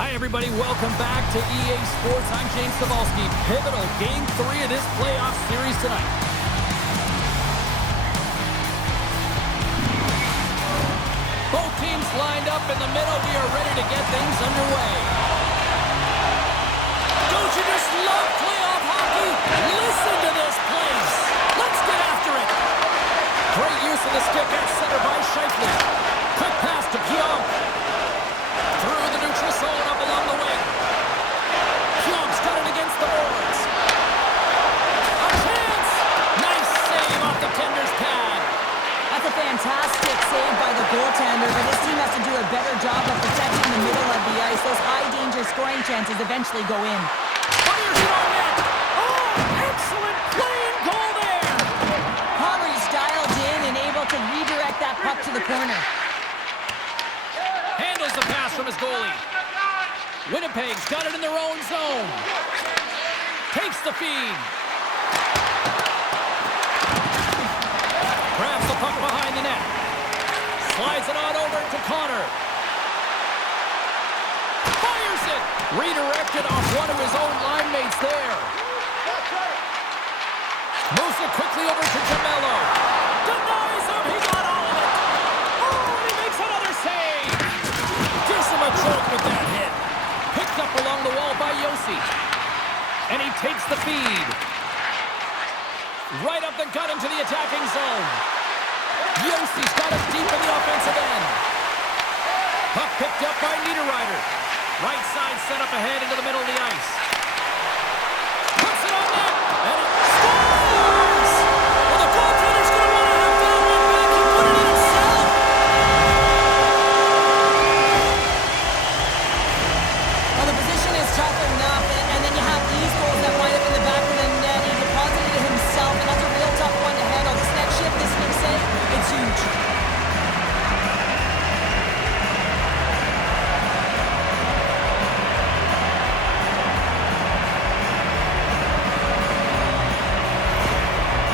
Hi, everybody. Welcome back to EA Sports. I'm James Cebulski. Pivotal Game 3 of this playoff series tonight. Both teams lined up in the middle. We are ready to get things underway. Don't you just love playoff hockey? Listen to this place. Let's get after it. Great use of the stick at center by Scheifele. Quick pass to Pionk. Through the neutral zone up along the wing. Pionk's got it against the boards. A chance! Nice save off the tender's pad. That's a fantastic save by the goaltender, but his team has to do a better job of protecting the middle of the ice. Those high-danger scoring chances eventually go in. Fires it on net. Oh, excellent clean goal there. Connery's dialed in and able to redirect that puck to the corner. Handles the pass from his goalie. Winnipeg's got it in their own zone. Takes the feed. Grabs the puck behind the net. Slides it on over to Connor. Fires it. Redirected off one of his own line mates there. Moves it quickly over to Jamello. Denies him. He got all of it. Oh, and he makes another save. Gives him a choke with that hit. Picked up along the wall by Yossi. And he takes the feed. Right up the gut into the attacking zone. Yossi's got it deep in the offensive end. Puck picked up by Niederreiter. Right side set up ahead into the middle of the ice. Puts it on net. And it scores! Well, the goaltender's going to want to have that one back and put it in himself. Well, the position is tough enough, and then you have these goals that wind up in the back of the net. He deposited it himself, and that's a real tough one to handle. This next shift, this big save, it's huge.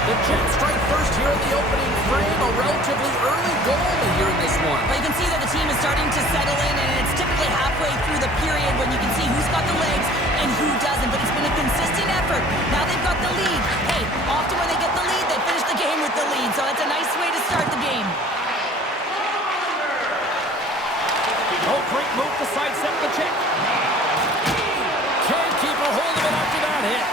The Jets strike first here in the opening frame. A relatively early goal here in this one. Well, you can see that the team is starting to settle in, and it's typically halfway through the period when you can see who's got the legs and who doesn't, but it's been a consistent effort. Now they've got the lead. Hey, often when they get the lead, they finish the game with the lead, so that's a nice way to start the game. Oh, great move to sidestep the check. Can't keep a hold of it after that hit.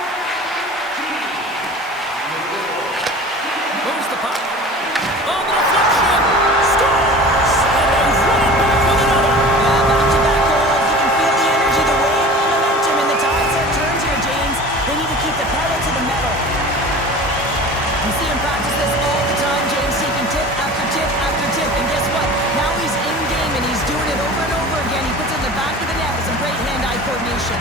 Moves the puck. On the deflection. Scores! And they run it back with another. Back-to-back goals. You can feel the energy, the wave, the momentum, and the tides have turned here, James. They need to keep the pedal to the metal. You see him practice this all the time, James, taking tip after tip after tip. And guess what? Now he's in game, and he's doing it over and over again. He puts it in the back of the net with some great hand-eye coordination.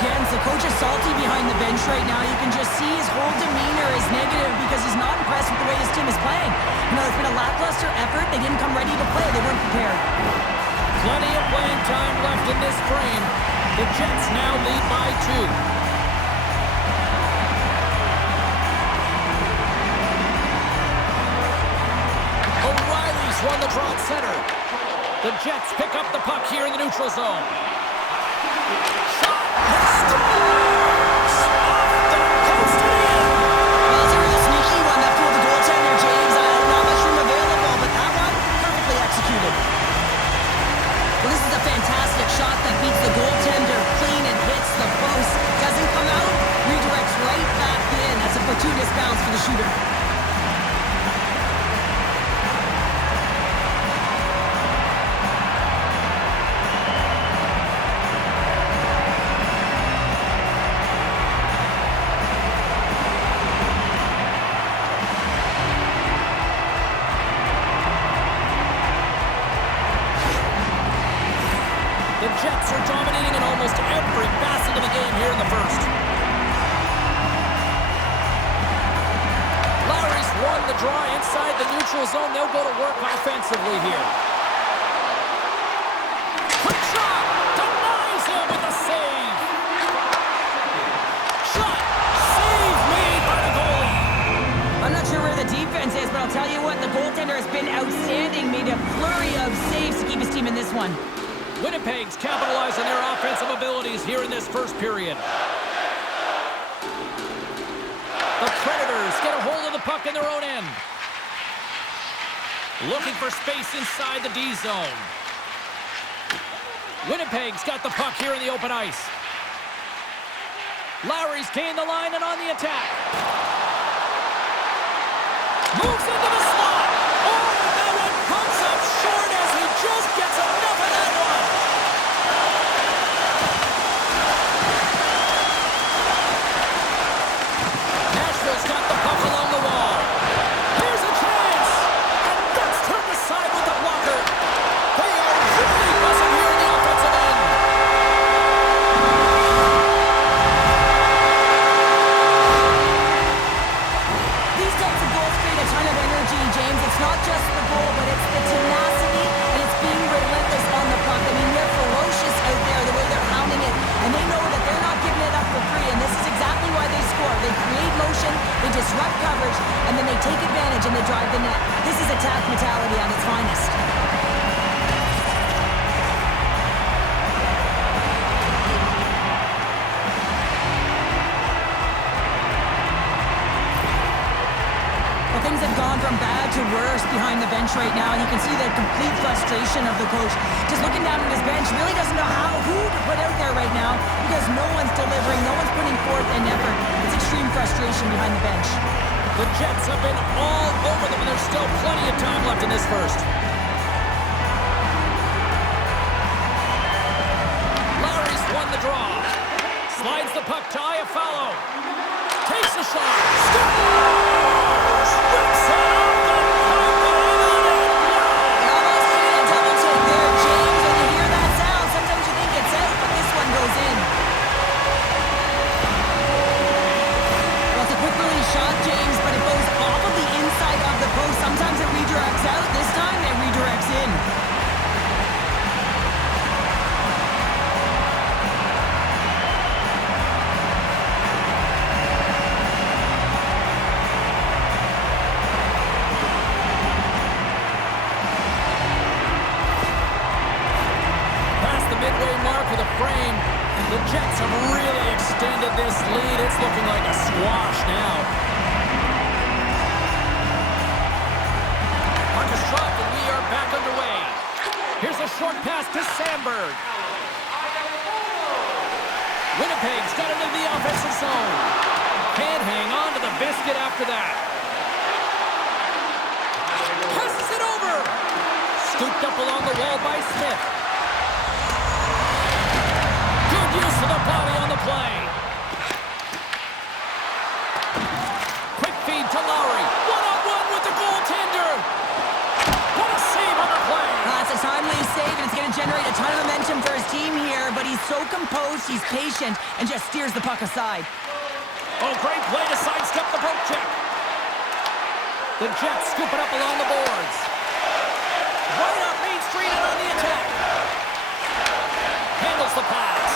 Against the coach is salty behind the bench right now. You can just see his whole demeanor is negative because he's not impressed with the way his team is playing. You know, it's been a lackluster effort. They didn't come ready to play. They weren't prepared. Plenty of playing time left in this frame. The Jets now lead by 2. O'Reilly's won the draw at center. The Jets pick up the puck here in the neutral zone. Shot! Scores! Off the post and in! Well, it's a real sneaky one that fooled the goaltender, James. Not much room available, but that one, perfectly executed. Well, this is a fantastic shot that beats the goaltender clean and hits the post. Doesn't come out, redirects right back in. That's a fortuitous bounce for the shooter. The Jets are dominating in almost every facet of the game here in the first. Lowry's won the draw inside the neutral zone. They'll go to work offensively here. Quick shot! Denies him with a save! Shot! Save made by the goalie. this one. Winnipeg's capitalized on their offensive abilities here in this first period. The Predators get a hold of the puck in their own end. Looking for space inside the D zone. Winnipeg's got the puck here in the open ice. Lowry's gained the line and on the attack. Moves into the slot. Oh, that one comes up short as he just gets enough of that one. Nashville's got the puck along the wall. Here's a chance. And that's turned aside with the blocker. They are really buzzing here in the offensive end. These types of goals create a ton of energy, James. It's not just the goal, but it's the tenacity, and it's being relentless on the puck. I mean, they're ferocious out there, the way they're hounding it, and they know that they're not giving it up for free, and this is exactly why they score. They create motion, they disrupt coverage, and then they take advantage and they drive the net. This is attack mentality at its finest. Well, things have gone from bad to worse behind the bench right now, and you can see the complete frustration of the coach. Just looking down at his bench, really doesn't know who to put out there right now because no one's delivering, no one's putting forth an effort. It's extreme frustration behind the bench. The Jets have been all over them, and there's still plenty of time left in this first. Lowry's won the draw. Slides the puck to Iafallo. Takes the shot. Scores! Rips it off the puck and in. You're almost getting a double take there, James. When you hear that sound, sometimes you think it's out, but this one goes in. Well, it's a quick release shot, James, but it goes off of the inside of the post. Sometimes it redirects out. This time it redirects in. Midway mark of the frame. The Jets have really extended this lead. It's looking like a squash now. Puck is dropped and we are back underway. Here's a short pass to Sandberg. Winnipeg's got into the offensive zone. Can't hang on to the biscuit after that. Passes it over. Scooped up along the wall by Smith. Use of the body on the play. Quick feed to Lowry. One-on-one with the goaltender. What a save on the play. It's a timely save, and it's going to generate a ton of momentum for his team here, but he's so composed, he's patient, and just steers the puck aside. Oh, great play to sidestep the poke check. The Jets scoop it up along the boards. Right up Main Street and on the attack. Handles the pass.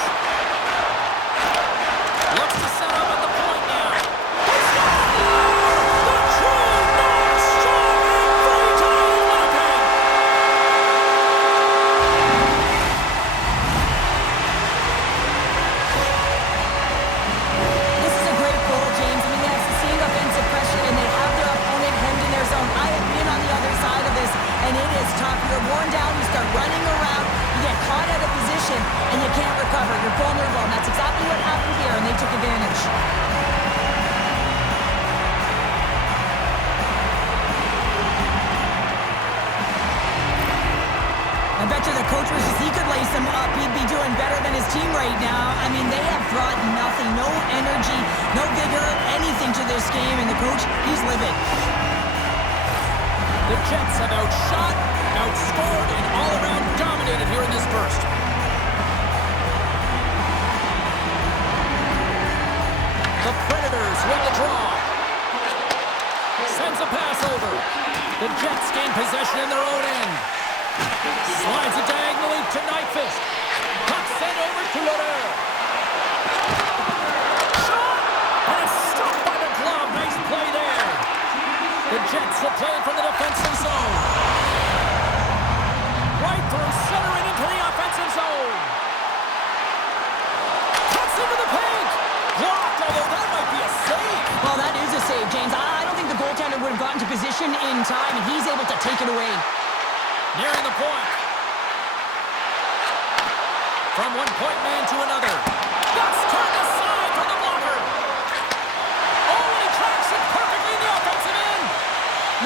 Looks to set up at the point now. The true North strong and free tie in Winnipeg. This is a great goal, James. I mean, they have sustained offensive pressure, and they have their opponent hemmed in their zone. I have been on the other side of this, and it is tough. You're worn down, you start running around, you get caught out of position, and you can't recover. You're vulnerable, and that's exactly what happened here, and they took advantage. I bet you the coach wishes he could lace him up. He'd be doing better than his team right now. I mean, they have brought nothing, no energy, no vigor, anything to this game, and the coach, he's livid. The Jets have outshot, outscored, and all-around dominated here in this first. The Predators win the draw. Sends a pass over. The Jets gain possession in their own end. Slides it diagonally to Nyquist. Puck sent over to Lodeur. Shot! And it's stopped by the glove. Nice play there. The Jets will play it from the defensive zone. Right through center and position in time, and he's able to take it away. Nearing the point. From one point man to another. That's turned aside for the blocker. Oh, and he tracks it perfectly in the offensive end.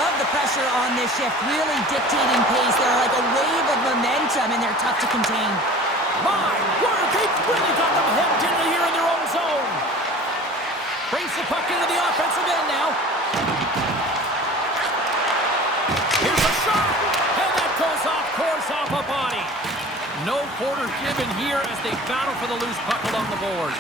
Love the pressure on this shift, really dictating pace. They're like a wave of momentum, and they're tough to contain. My word, they've really got them hemmed in here in their own zone. Brings the puck into the offensive end now. Here's a shot, and that goes off course off a body. No quarter given here as they battle for the loose puck along the boards.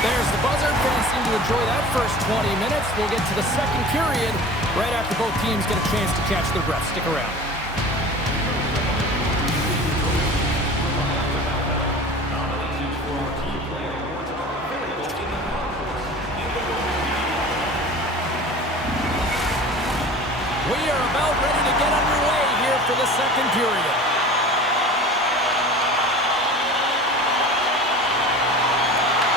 There's the buzzer. Fans seem to enjoy that first 20 minutes. We'll get to the second period right after both teams get a chance to catch their breath. Stick around. We are about ready to get underway here for the second period.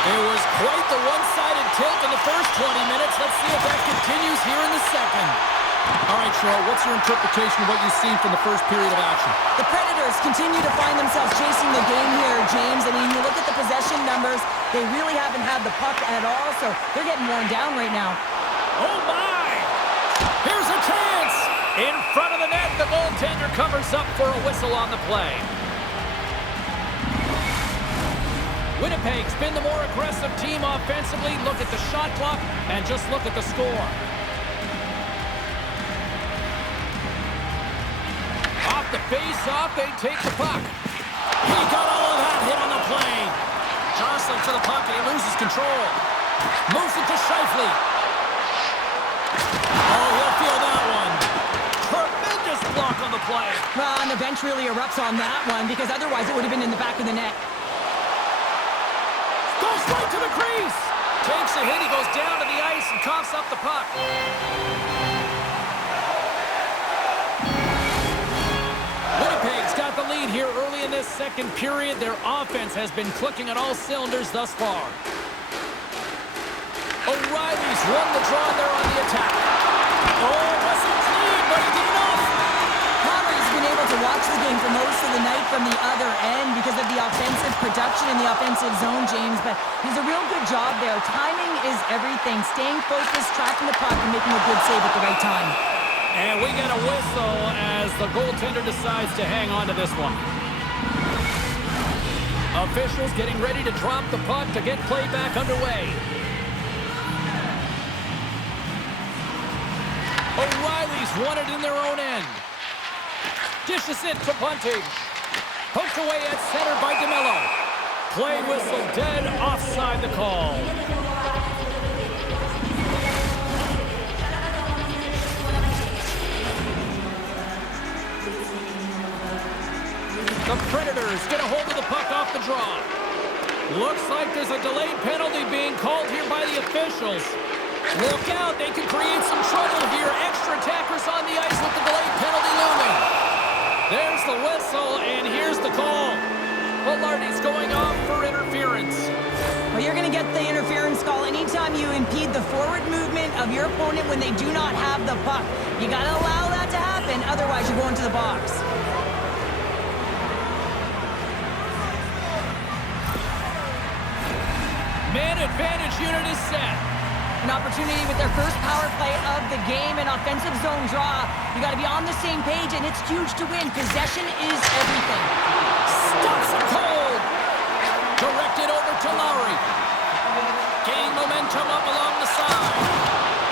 It was quite the one-sided tilt in the first 20 minutes. Let's see if that continues here in the second. All right, Cheryl, what's your interpretation of what you've seen from the first period of action? The Predators continue to find themselves chasing the game here, James. I mean, you look at the possession numbers, they really haven't had the puck at all, so they're getting worn down right now. Oh, my! Here's a chance! In front of the net, the goaltender covers up for a whistle on the play. Winnipeg's been the more aggressive team offensively. Look at the shot clock and just look at the score. Off the face-off, they take the puck. He got all of that hit on the play. Jostling for the puck and he loses control. Moves it to Scheifele. Oh, he'll feel that one. Tremendous block on the play. Well, and the bench really erupts on that one because otherwise it would have been in the back of the net. Goes right to the crease. Takes a hit. He goes down to the ice and coughs up the puck. Winnipeg's got the lead here early in this second period. Their offense has been clicking on all cylinders thus far. O'Reilly's won the draw there on the attack. Oh, wasn't clean, but he did enough. Connor's been able to watch the game for most of the night from the other end because of the offensive production in the offensive zone, James, but he's a real good job there. Timing is everything. Staying focused, tracking the puck, and making a good save at the right time. And we get a whistle as the goaltender decides to hang on to this one. Officials getting ready to drop the puck to get play back underway. O'Reilly's won it in their own end. Dishes it to Bunting. Poked away at center by DeMello. Play whistle dead, offside the call. The Predators get a hold of the puck off the draw. Looks like there's a delayed penalty being called here by the officials. Look out, they can create some trouble here. Extra attackers on the ice with the delayed penalty looming. There's the whistle, and here's the call. Velarde's going off for interference. Well, you're going to get the interference call anytime you impede the forward movement of your opponent when they do not have the puck. You got to allow that to happen, otherwise you go into the box. Man advantage unit is set. An opportunity with their first power play of the game, an offensive zone draw. You got to be on the same page, and it's huge to win. Possession is everything. Stops it cold. Directed over to Lowry. Gaining momentum up along the side.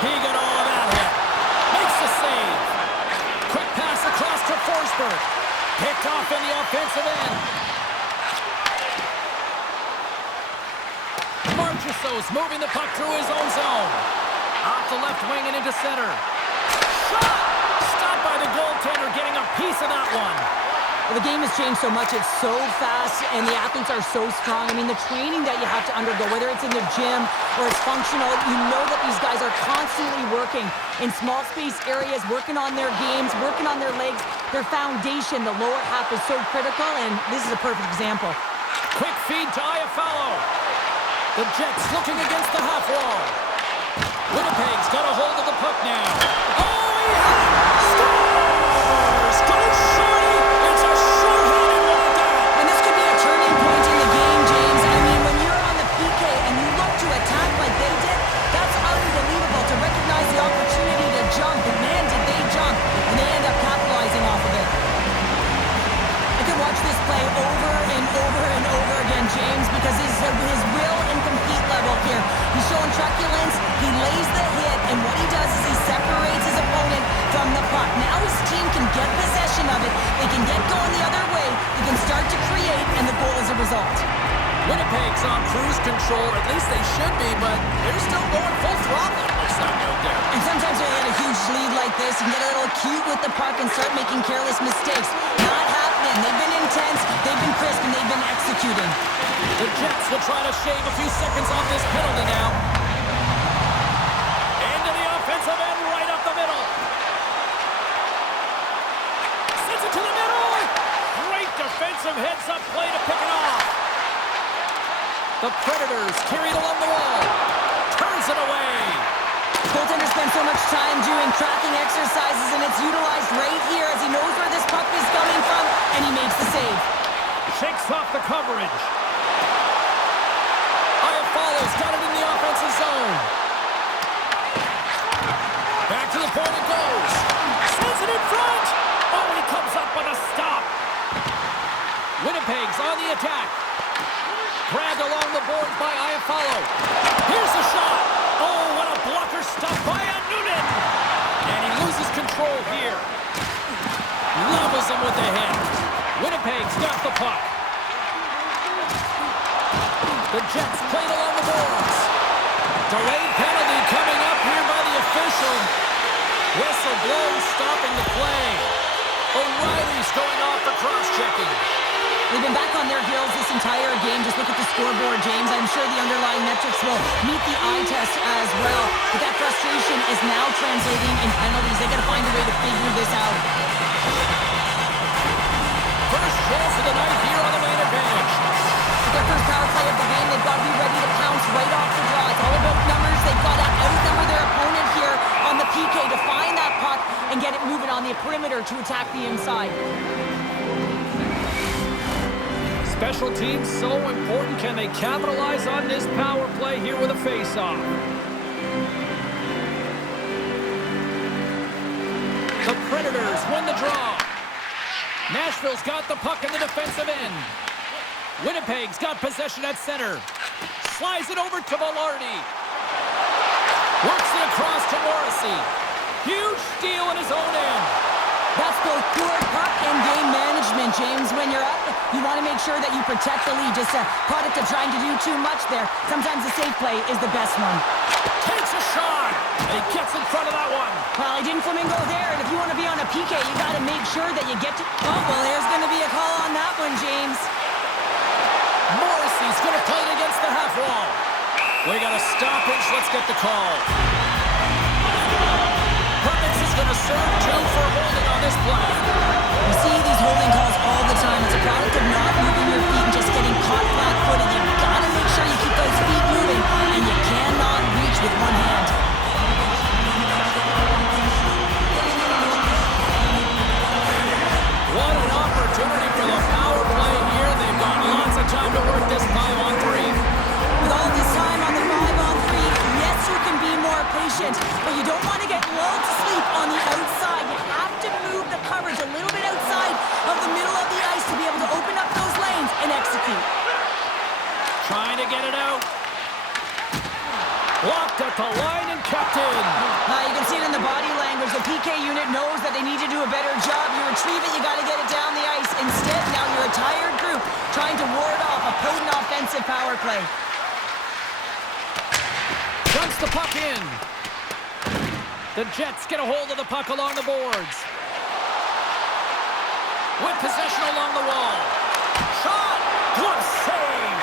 He got all of that hit. Makes the save. Quick pass across to Forsberg. Picked off in the offensive end. Marchessault's moving the puck through his own zone. Off the left wing and into center. Shot! Stopped by the goaltender, getting a piece of that one. Well, the game has changed so much. It's so fast, and the athletes are so strong. I mean, the training that you have to undergo, whether it's in the gym or it's functional, you know that these guys are constantly working in small space areas, working on their games, working on their legs. Their foundation, the lower half, is so critical, and this is a perfect example. Quick feed to Iafallo. The Jets looking against the half wall. Winnipeg's got a hold of the puck now. Oh, he had it! Scores! Goes Shorty! It's a short-handed one at that! And this could be a turning point in the game, James. I mean, when you're on the PK and you look to attack like they did, that's unbelievable to recognize the opportunity to jump. And man, did they jump. And they end up capitalizing off of it. I could watch this play over and over and over again, James, because his will and compete level here. He's showing truculence, he lays the hit, and what he does is he separates his opponent from the puck. Now his team can get possession of it, they can get going the other way, they can start to create, and the goal is a result. Winnipeg's on cruise control, at least they should be, but they're still going full throttle, it looks like out there. And sometimes when you get a huge lead like this, you can get a little cute with the puck and start making careless mistakes. Not happening. They've been intense, they've been crisp, and they've been executing. The Jets will try to shave a few seconds off this penalty now. Into the offensive end, right up the middle. Sends it to the middle. Great defensive heads-up play to pick it off. The Predators carry it along the wall. Turns it away. Goaltender spends so much time doing tracking exercises, and it's utilized right here as he knows where this puck is coming from, and he makes the save. Shakes off the coverage. Iafallo's got it in the offensive zone. Back to the point it goes. Sends it in front. Oh, he comes up with a stop. Winnipeg's on the attack. Grabbed along the boards by Iafallo. Here's the shot. Oh, what a blocker stop by Noonan. And he loses control here. Levels him with the hit. Winnipeg's got the puck. The Jets played along the boards. Delayed penalty coming up here by the official. Whistle blows, stopping the play. O'Reilly's going off for cross-checking. They've been back on their heels this entire game. Just look at the scoreboard, James. I'm sure the underlying metrics will meet the eye test as well. But that frustration is now translating in penalties. They got to find a way to figure this out. First chance of the night here on the main advantage. With their first power play of the game, they've got to be ready to pounce right off the draw. It's all about numbers. They've got to outnumber their opponent here on the PK to find that puck and get it moving on the perimeter to attack the inside. Special teams so important. Can they capitalize on this power play here with a face-off? The Predators win the draw. Nashville's got the puck in the defensive end. Winnipeg's got possession at center. Slides it over to Velarde. Works it across to Morrissey. Huge steal in his own end. That's both good puck and game management, James. When you're up, you want to make sure that you protect the lead. Just a product of trying to do too much there. Sometimes the safe play is the best one. Takes a shot, and he gets in front of that one. Well, he didn't flamingo there, and if you want to be on a PK, you got to make sure that you get to... Oh, well, there's going to be a call on that one, James. Morrissey's going to play it against the half wall. We got a stoppage. Let's get the call. Going to serve two for holding on this play. You see these holding calls all the time. It's a product of not moving your feet and just getting caught flat-footed. You got to make sure you keep those feet moving, and you cannot reach with one hand. What an opportunity for the power play here. They've got lots of time to work this 5-on-3. With all this time on the 5-on-3, yes, you can be more patient, but you don't want to get lulled to sleep on the outside. You have to move the coverage a little bit outside of the middle of the ice to be able to open up those lanes and execute. Trying to get it out. Blocked at the line and kept in. You can see it in the body language. The PK unit knows that they need to do a better job. You retrieve it, you got to get it down the ice. Instead, now you're a tired group trying to ward off a potent offensive power play. Dumps the puck in. The Jets get a hold of the puck along the boards. With possession along the wall. Shot! Glove save!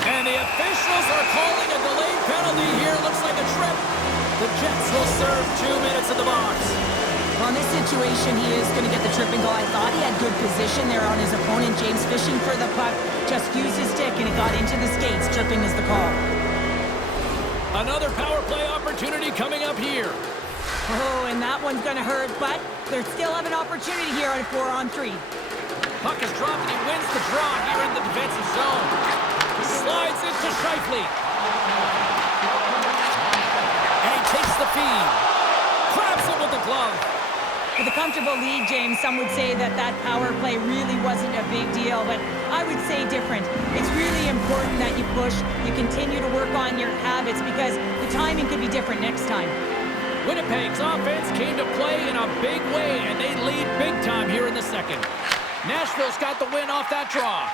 And the officials are calling a delayed penalty here. Looks like a trip. The Jets will serve 2 minutes in the box. Well, in this situation, he is going to get the tripping goal. I thought he had good position there on his opponent. James fishing for the puck, just used his stick and it got into the skates. Tripping is the call. Another power play opportunity coming up here. Oh, and that one's going to hurt, but they still have an opportunity here on a 4-on-3. Puck is dropped and he wins the draw here in the defensive zone. Slides into Scheifele. And he takes the feed. Grabs it with the glove. With a comfortable lead, James, some would say that that power play really wasn't a big deal, but I would say different. It's really important that you push, you continue to work on your habits because the timing could be different next time. Winnipeg's offense came to play in a big way, and they lead big time here in the second. Nashville's got the win off that draw.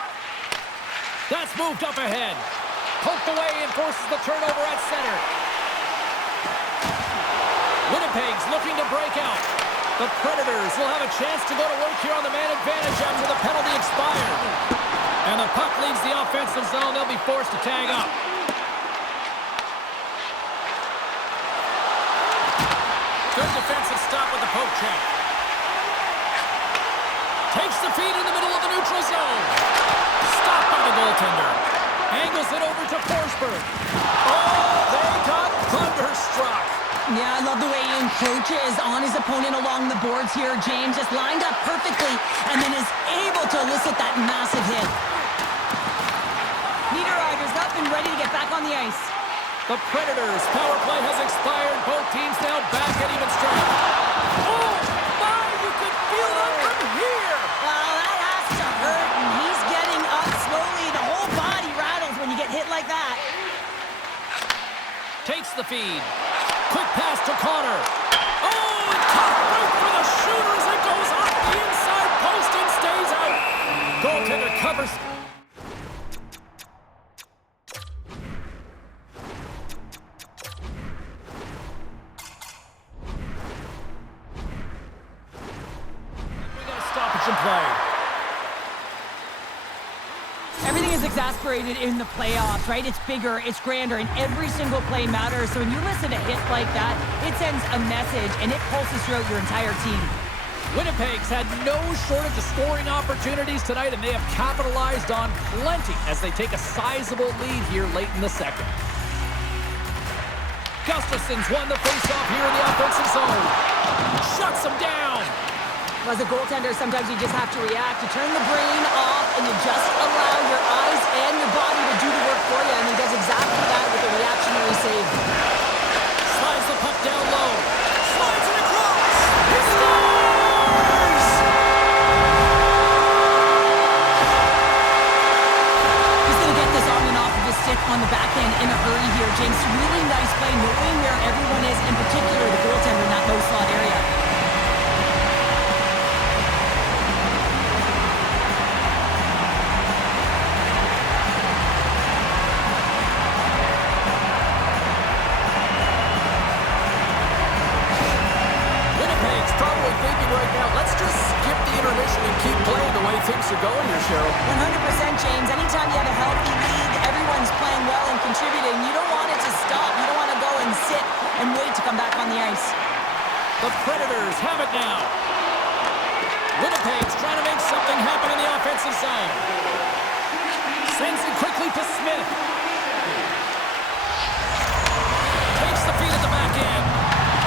That's moved up ahead. Poked away and forces the turnover at center. Winnipeg's looking to break out. The Predators will have a chance to go to work here on the man advantage after the penalty expired. And the puck leaves the offensive zone. They'll be forced to tag up. Good defensive stop with the poke check. Takes the feed in the middle of the neutral zone. Stopped by the goaltender. Angles it over to Forsberg. Oh, they got thunderstruck. Yeah, I love the way he encroaches on his opponent along the boards here. James just lined up perfectly and then is able to elicit that massive hit. Niederreiter's up and ready to get back on the ice. The Predators' power play has expired. Both teams now back at even strength. Oh, my! You can feel that from here! Well, that has to hurt, and he's getting up slowly. The whole body rattles when you get hit like that. Takes the feed. Quick pass to Connor. Oh, tough break for the shooter as it goes off the inside post and stays out. Goaltender covers. Play. Everything is exasperated in the playoffs, right? It's bigger, it's grander, and every single play matters. So when you listen to hits like that, it sends a message, and it pulses throughout your entire team. Winnipeg's had no shortage of scoring opportunities tonight, and they have capitalized on plenty as they take a sizable lead here late in the second. Gustafson's won the faceoff here in the offensive zone. Shuts him down. As a goaltender, sometimes you just have to react. You turn the brain off, and you just allow your eyes and your body to do the work for you, and he does exactly that with a reactionary save. Slides the puck down low. Slides it across. He scores! He's going to get this on and off of his stick on the back end in a hurry here, James. Really nice play, knowing where everyone is, in particular the goaltender in that low slot area. Right now, let's just skip the intermission and keep playing the way things are going here, Cheryl. 100%, James. Anytime you have a healthy lead, everyone's playing well and contributing. You don't want it to stop. You don't want to go and sit and wait to come back on the ice. The Predators have it now. Winnipeg's trying to make something happen in the offensive zone. Sends it quickly to Smith. Takes the feed at the back end.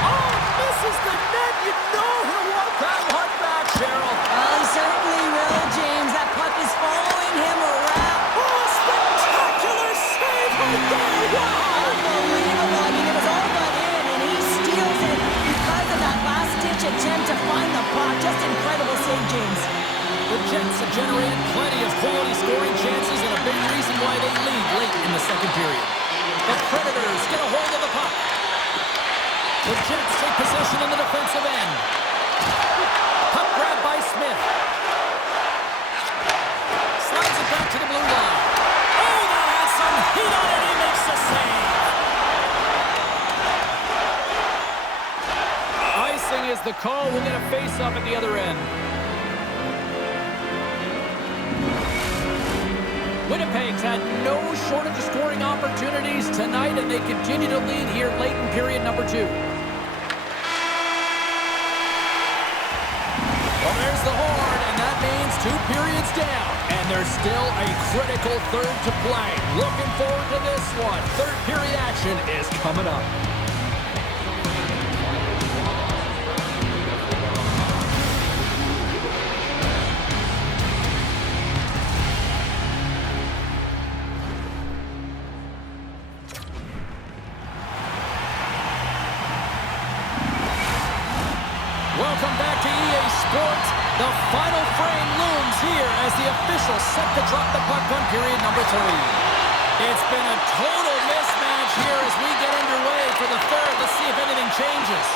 Oh, misses the net. You know he'll want that one back, Cheryl. Well, he certainly will, James. That puck is following him around. Oh, spectacular save right there. Wow. Unbelievable. I mean, it was all but in, and he steals it because of that last-ditch attempt to find the puck. Just incredible save, James. The Jets have generated plenty of quality scoring chances and a big reason why they lead late in the second period. The Predators get a hold of the puck. The Jets take possession in the defensive end. Puck grab by Smith. Slides it back to the blue line. Oh, that has some heat on it. He makes the save. Icing is the call. We'll get a face-off at the other end. Winnipeg's had no shortage of scoring opportunities tonight, and they continue to lead here late in period number 2. Well, there's the horn, and that means 2 periods down, and there's still a critical third to play. Looking forward to this one. Third period action is coming up. Welcome back to EA Sports. The final frame looms here as the officials set to drop the puck on period number 3. It's been a total mismatch here as we get underway for the third. Let's see if anything changes.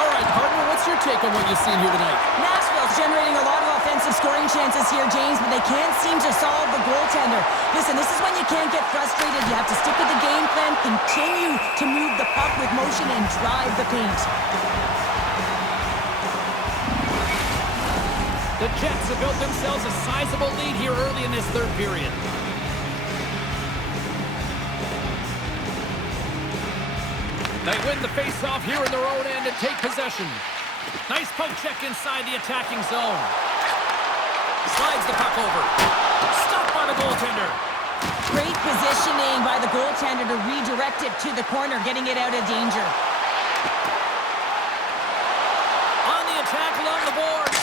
All right, partner, what's your take on what you've seen here tonight? Nashville's generating a lot of offensive scoring chances here, James, but they can't seem to solve the goaltender. Listen, this is when you can't get frustrated. You have to stick with the game plan, continue to move the puck with motion, and drive the paint. The Jets have built themselves a sizable lead here early in this third period. They win the face-off here in their own end and take possession. Nice poke check inside the attacking zone. Slides the puck over. Stopped by the goaltender. Great positioning by the goaltender to redirect it to the corner, getting it out of danger. On the attack along the boards.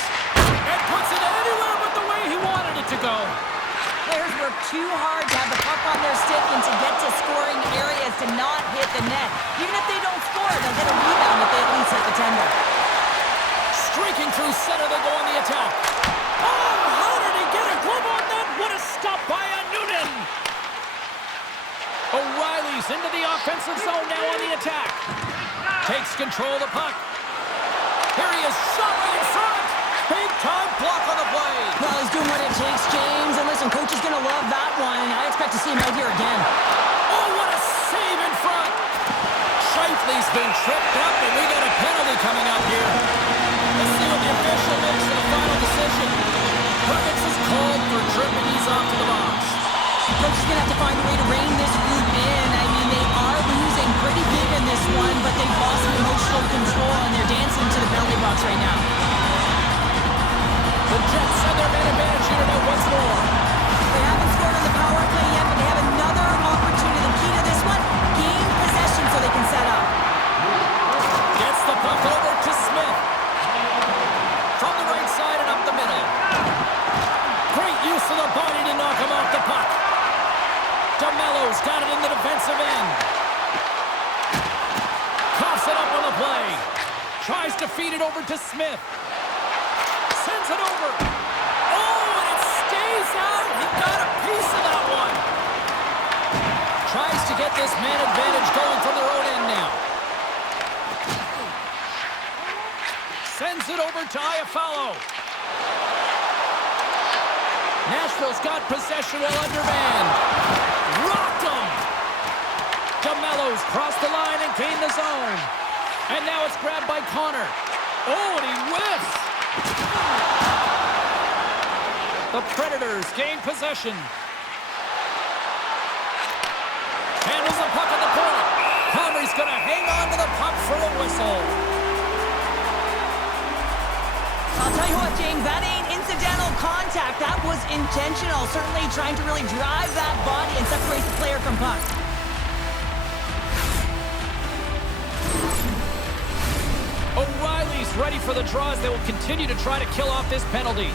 And puts it anywhere but the way he wanted it to go. Players work too hard to have the puck on their stick and to get to scoring areas to not hit the net. Even if they don't score, they'll get a rebound if they at least hit the tender. Streaking through center, they go on the attack. Oh, how did he get a glove on that? What a stop by Noonan. O'Reilly's into the offensive zone now on the attack. Takes control of the puck. Here he is, shot right in front. Big time block on the play. Well, he's doing what it takes, James. And listen, coach is going to love that one. I expect to see him out here again. Oh, what a save in front. Shifley's been tripped up, and we got a penalty coming up here. Let's see what the official makes for the final decision. Perkins is called for tripping. He's off to the box. Coach is going to have to find a way to rein this group in. I mean, they are losing pretty big in this one, but they've lost some emotional control, and they're dancing to the penalty box right now. The Jets send their man advantage unit out once more. They haven't scored on the power play yet, but they have another opportunity. The key to this one, gain possession so they can set up. Gets the puck over to Smith. From the right side and up the middle. Great use of the body to knock him off the puck. DeMello's got it in the defensive end. Coughs it up on the play. Tries to feed it over to Smith. Sends it over. Oh, and it stays out. He got a piece of that one. Tries to get this man advantage going from their own end now. Sends it over to Iafallo. Nashville's got possession while undermanned. Rocked him. DeMello's crossed the line and gained the zone. And now it's grabbed by Connor. Oh, and he whiffs. The Predators gain possession. Handles the puck at the point. Comrie's going to hang on to the puck for a whistle. I'll tell you what, James, that ain't incidental contact. That was intentional. Certainly trying to really drive that body and separate the player from puck. O'Reilly's ready for the draws. They will continue to try to kill off this penalty.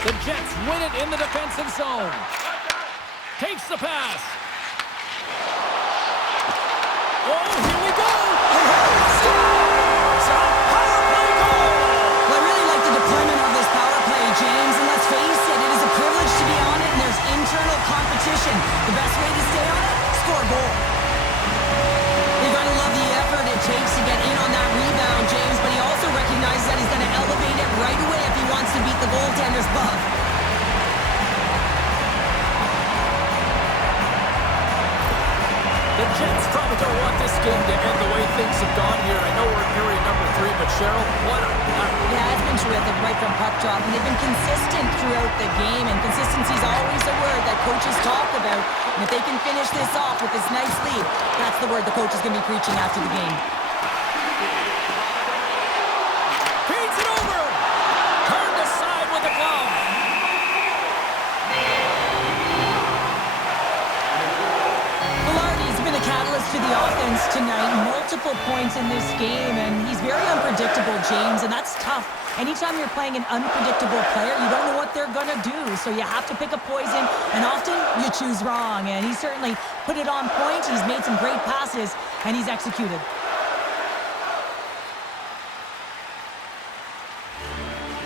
The Jets win it in the defensive zone. Takes the pass. Oh, here we go! Scores! A power play goal! Well, I really like the deployment of this power play, James. And let's face it, it is a privilege to be on it, and there's internal competition. The best way to stay on it? Score a goal. You're going to love the effort it takes to get in on that rebound, James, but he also recognizes that he's going to elevate it right away if he wants to beat the goaltender's buff. The Jets probably don't want this game to end the way things have gone here. I know we're in period number 3, but Cheryl, what a night. Yeah, it's been terrific right from puck drop, and they've been consistent throughout the game, and consistency is always a word that coaches talk about. And if they can finish this off with this nice lead, that's the word the coach is going to be preaching after the game. in this game, and he's very unpredictable, James, and that's tough. Anytime you're playing an unpredictable player, you don't know what they're going to do, so you have to pick a poison, and often you choose wrong, and he certainly put it on point. He's made some great passes, and he's executed.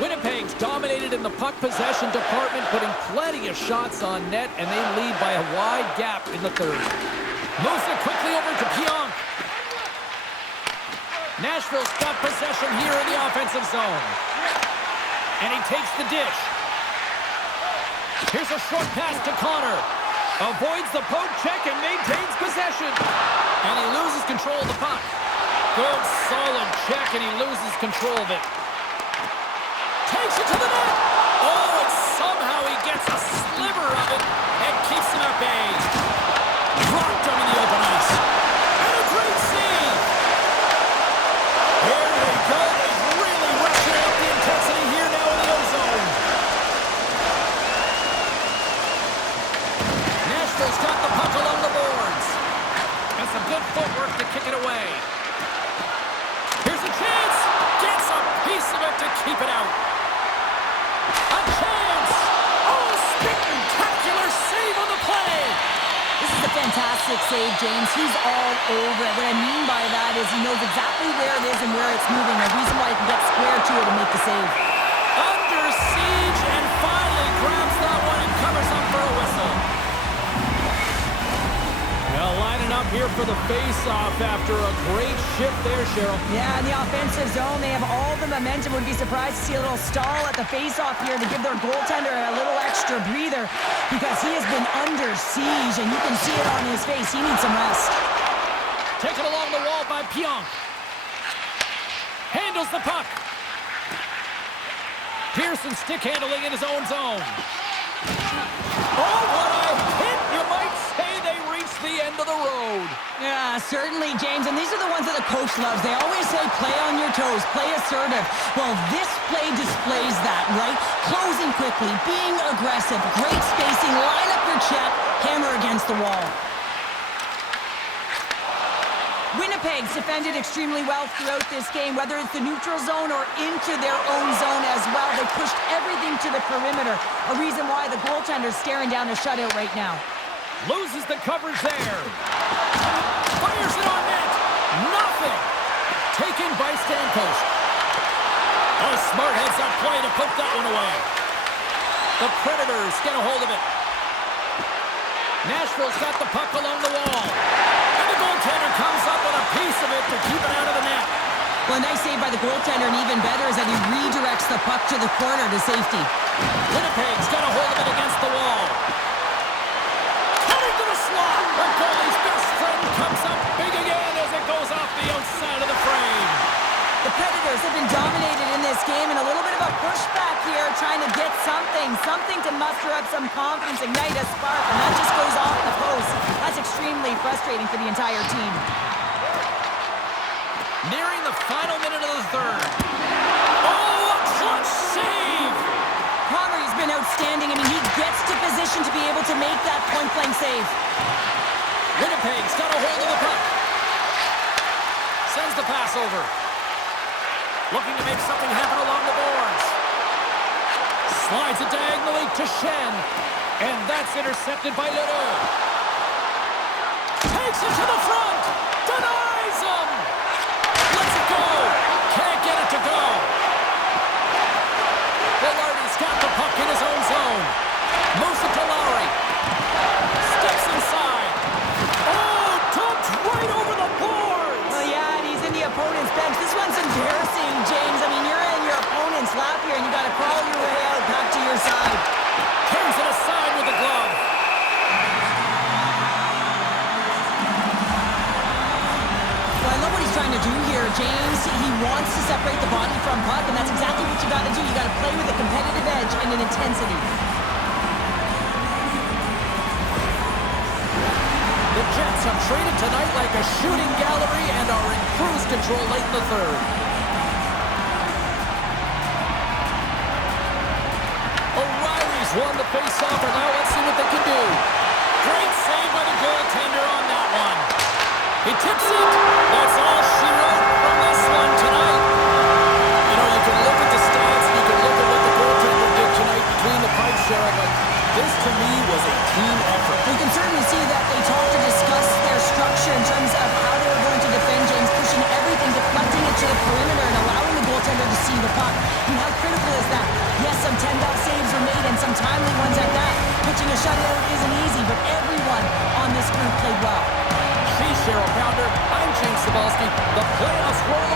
Winnipeg's dominated in the puck possession department, putting plenty of shots on net, and they lead by a wide gap in the third. Moves it quickly over to Pionk. Nashville's got possession here in the offensive zone. And he takes the dish. Here's a short pass to Connor. Avoids the poke check and maintains possession. And he loses control of the puck. Good, solid check, and he loses control of it. Takes it to the net. Oh, and somehow he gets a sliver of it and keeps him at bay. Dropped him in the open ice. And a great save. Here they go. They've really ratcheted up the intensity here now in the O-zone. Nashville's got the puck along the boards. And some good footwork to kick it away. Here's a chance. Gets a piece of it to keep it out. A chance. Oh, spectacular save on the play. This is a fantastic save, James. He's all over it. What I mean by that is he knows exactly where it is and where it's moving. The reason why he can get square to it and make the save. Under siege and finally grabs that one and covers up for a whistle. Well, lining up here for the face-off after a great shift there, Cheryl. Yeah, in the offensive zone, they have all the momentum. Would be surprised to see a little stall at the face-off here to give their goaltender a little extra breather because he has been under siege, and you can see it on his face. He needs some rest. Taken along the wall by Pionk. Handles the puck. Pearson stick handling in his own zone. Oh, what a hit, you might say. They reached the end of the road. Yeah, certainly, James. And these are the ones that the coach loves. They always say, play on your toes, play assertive. Well, this play displays that, right? Closing quickly, being aggressive, great spacing, line up your check, hammer against the wall. Winnipeg's defended extremely well throughout this game, whether it's the neutral zone or into their own zone as well. They pushed everything to the perimeter, a reason why the goaltender's staring down a shutout right now. Loses the coverage there. Fires it on net. Nothing. Taken by Stamkos. A smart heads-up play to put that one away. The Predators get a hold of it. Nashville's got the puck along the wall. And the goaltender comes up with a piece of it to keep it out of the net. Well, a nice save by the goaltender, and even better is that he redirects the puck to the corner to safety. Winnipeg's got a hold of it against the wall. Cutting to the slot. The goalie's best friend comes up big again as it goes off the outside of the frame. The Predators have been dominated in this game, and a little bit of a pushback here, trying to get something to muster up some confidence, ignite a spark, and that just goes off the post. That's extremely frustrating for the entire team. Nearing the final minute of the third. Oh, a clutch save! Connery's been outstanding. I mean, he gets to position to be able to make that point-blank save. Winnipeg's got a hold of the puck. Sends the pass over. Looking to make something happen along the boards. Slides it diagonally to Shen. And that's intercepted by Leroux. Takes it to the front. Denies him. Lets it go. Can't get it to go. Villardi's got the puck in his own zone. Moves it to Lowry. Steps inside. Oh, dumped right over the boards. Well, yeah, and he's in the opponent's bench. This one's embarrassing, James. I mean, you're in your opponent's lap here, and you got to crawl your way out back to your side. Turns it aside with the glove. Well, I love what he's trying to do here, James. He wants to separate the body from puck, and that's exactly what you got to do. You got to play with a competitive edge and an intensity. The Jets have traded tonight like a shooting gallery and are in cruise control late in the third. O'Reilly's won the face-off, and now let's see what they can do. Great save by the goaltender on that one. He tips it. That's all she wrote. and timely ones at that. Pitching a shutout isn't easy, but everyone on this group played well. She's Cheryl Pounder. I'm James Cebulski. The playoffs roll